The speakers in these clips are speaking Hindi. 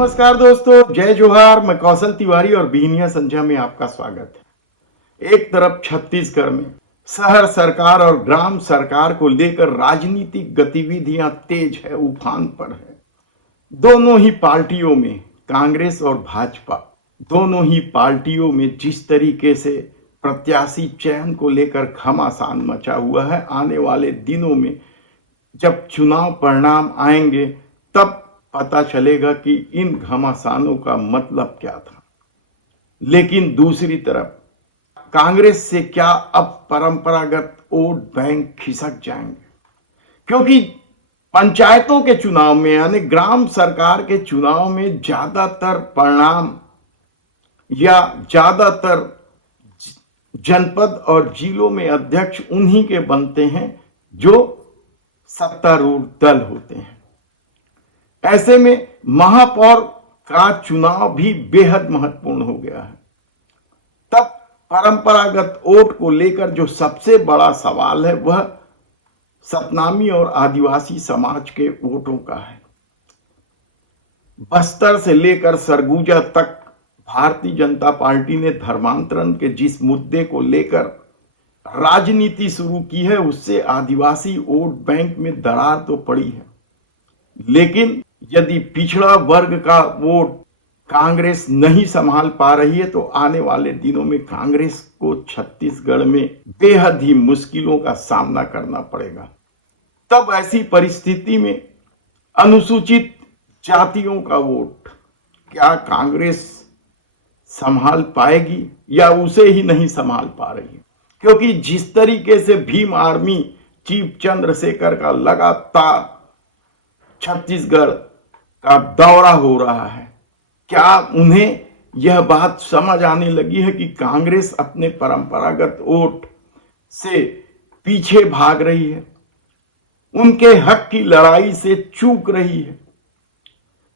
नमस्कार दोस्तों, जय जोहार। मैं कौशल तिवारी और बीहनिया संध्या में आपका स्वागत है। एक तरफ छत्तीसगढ़ में शहर सरकार और ग्राम सरकार को लेकर राजनीतिक गतिविधियां तेज है, उफान पर है। दोनों ही पार्टियों में, कांग्रेस और भाजपा, दोनों ही पार्टियों में जिस तरीके से प्रत्याशी चयन को लेकर घमासान मचा हुआ है, आने वाले दिनों में जब चुनाव परिणाम आएंगे तब पता चलेगा कि इन घमासानों का मतलब क्या था। लेकिन दूसरी तरफ कांग्रेस से क्या अब परंपरागत वोट बैंक खिसक जाएंगे, क्योंकि पंचायतों के चुनाव में यानी ग्राम सरकार के चुनाव में ज्यादातर परिणाम या ज्यादातर जनपद और जिलों में अध्यक्ष उन्हीं के बनते हैं जो सत्तारूढ़ दल होते हैं। ऐसे में महापौर का चुनाव भी बेहद महत्वपूर्ण हो गया है। तब परंपरागत वोट को लेकर जो सबसे बड़ा सवाल है वह सतनामी और आदिवासी समाज के वोटों का है। बस्तर से लेकर सरगुजा तक भारतीय जनता पार्टी ने धर्मांतरण के जिस मुद्दे को लेकर राजनीति शुरू की है, उससे आदिवासी वोट बैंक में दरार तो पड़ी है। लेकिन यदि पिछड़ा वर्ग का वोट कांग्रेस नहीं संभाल पा रही है तो आने वाले दिनों में कांग्रेस को छत्तीसगढ़ में बेहद ही मुश्किलों का सामना करना पड़ेगा। तब ऐसी परिस्थिति में अनुसूचित जातियों का वोट क्या कांग्रेस संभाल पाएगी या उसे ही नहीं संभाल पा रही है? क्योंकि जिस तरीके से भीम आर्मी चीफ चंद्रशेखर का लगातार छत्तीसगढ़ का दौरा हो रहा है, क्या उन्हें यह बात समझ आने लगी है कि कांग्रेस अपने परंपरागत वोट से पीछे भाग रही है, उनके हक की लड़ाई से चूक रही है?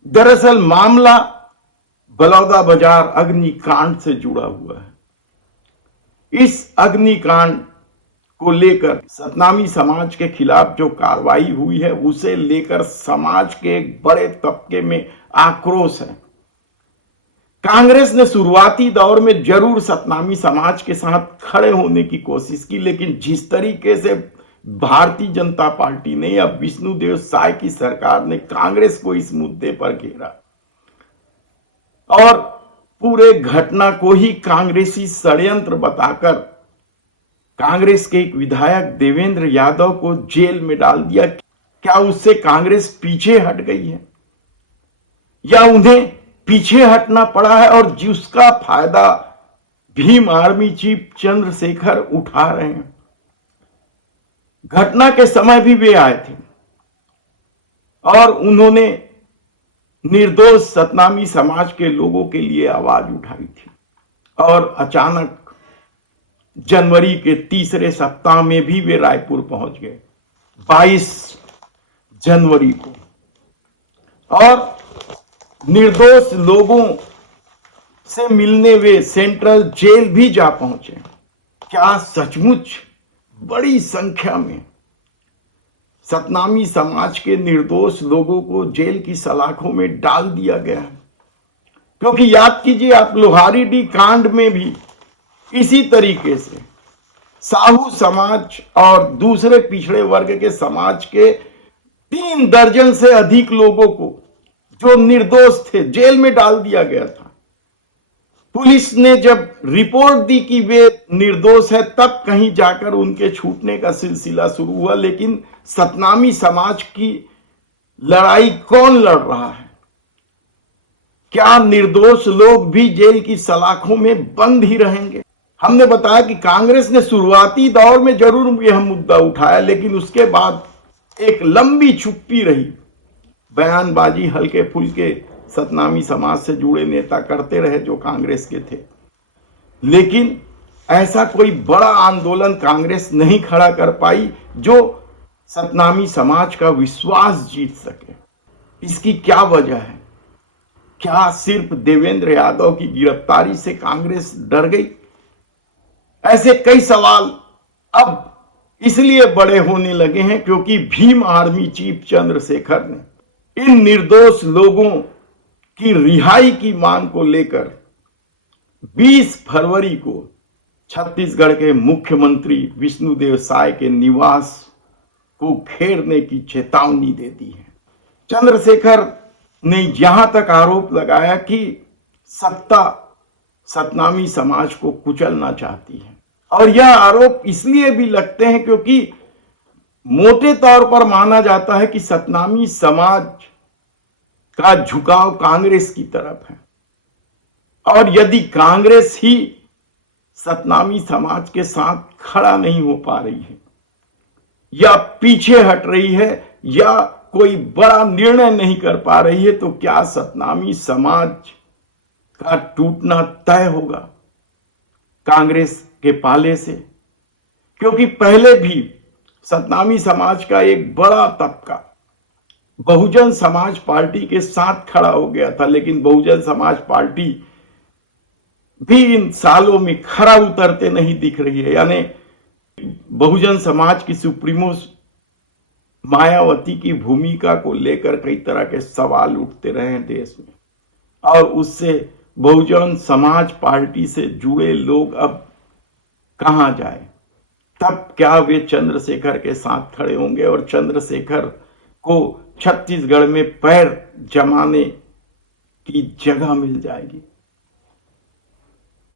दरअसल मामला बलौदाबाजार अग्निकांड से जुड़ा हुआ है। इस अग्निकांड को लेकर सतनामी समाज के खिलाफ जो कार्रवाई हुई है उसे लेकर समाज के एक बड़े तबके में आक्रोश है। कांग्रेस ने शुरुआती दौर में जरूर सतनामी समाज के साथ खड़े होने की कोशिश की, लेकिन जिस तरीके से भारतीय जनता पार्टी ने या विष्णुदेव साय की सरकार ने कांग्रेस को इस मुद्दे पर घेरा और पूरे घटना को ही कांग्रेसी षड्यंत्र बताकर कांग्रेस के एक विधायक देवेंद्र यादव को जेल में डाल दिया, क्या उससे कांग्रेस पीछे हट गई है या उन्हें पीछे हटना पड़ा है और जिसका फायदा भीम आर्मी चीफ चंद्रशेखर उठा रहे हैं? घटना के समय भी वे आए थे और उन्होंने निर्दोष सतनामी समाज के लोगों के लिए आवाज उठाई थी और अचानक जनवरी के तीसरे सप्ताह में भी वे रायपुर पहुंच गए 22 जनवरी को और निर्दोष लोगों से मिलने वे सेंट्रल जेल भी जा पहुंचे। क्या सचमुच बड़ी संख्या में सतनामी समाज के निर्दोष लोगों को जेल की सलाखों में डाल दिया गया है? क्योंकि याद कीजिए आप, लोहारीडीह कांड में भी इसी तरीके से साहू समाज और दूसरे पिछड़े वर्ग के समाज के 3 दर्जन से अधिक लोगों को जो निर्दोष थे जेल में डाल दिया गया था। पुलिस ने जब रिपोर्ट दी कि वे निर्दोष है तब कहीं जाकर उनके छूटने का सिलसिला शुरू हुआ। लेकिन सतनामी समाज की लड़ाई कौन लड़ रहा है? क्या निर्दोष लोग भी जेल की सलाखों में बंद ही रहेंगे? हमने बताया कि कांग्रेस ने शुरुआती दौर में जरूर यह मुद्दा उठाया, लेकिन उसके बाद एक लंबी चुप्पी रही। बयानबाजी हल्के फुल्के सतनामी समाज से जुड़े नेता करते रहे जो कांग्रेस के थे, लेकिन ऐसा कोई बड़ा आंदोलन कांग्रेस नहीं खड़ा कर पाई जो सतनामी समाज का विश्वास जीत सके। इसकी क्या वजह है? क्या सिर्फ देवेंद्र यादव की गिरफ्तारी से कांग्रेस डर गई? ऐसे कई सवाल अब इसलिए बड़े होने लगे हैं क्योंकि भीम आर्मी चीफ चंद्रशेखर ने इन निर्दोष लोगों की रिहाई की मांग को लेकर 20 फरवरी को छत्तीसगढ़ के मुख्यमंत्री विष्णुदेव साय के निवास को घेरने की चेतावनी दे दी है। चंद्रशेखर ने यहां तक आरोप लगाया कि सत्ता सतनामी समाज को कुचलना चाहती है, और यह आरोप इसलिए भी लगते हैं क्योंकि मोटे तौर पर माना जाता है कि सतनामी समाज का झुकाव कांग्रेस की तरफ है, और यदि कांग्रेस ही सतनामी समाज के साथ खड़ा नहीं हो पा रही है या पीछे हट रही है या कोई बड़ा निर्णय नहीं कर पा रही है, तो क्या सतनामी समाज का टूटना तय होगा कांग्रेस के पाले से? क्योंकि पहले भी सतनामी समाज का एक बड़ा तबका बहुजन समाज पार्टी के साथ खड़ा हो गया था, लेकिन बहुजन समाज पार्टी भी इन सालों में खरा उतरते नहीं दिख रही है। यानी बहुजन समाज की सुप्रीमो मायावती की भूमिका को लेकर कई तरह के सवाल उठते रहे हैं देश में, और उससे बहुजन समाज पार्टी से जुड़े लोग अब कहां जाए? तब क्या वे चंद्रशेखर के साथ खड़े होंगे और चंद्रशेखर को छत्तीसगढ़ में पैर जमाने की जगह मिल जाएगी?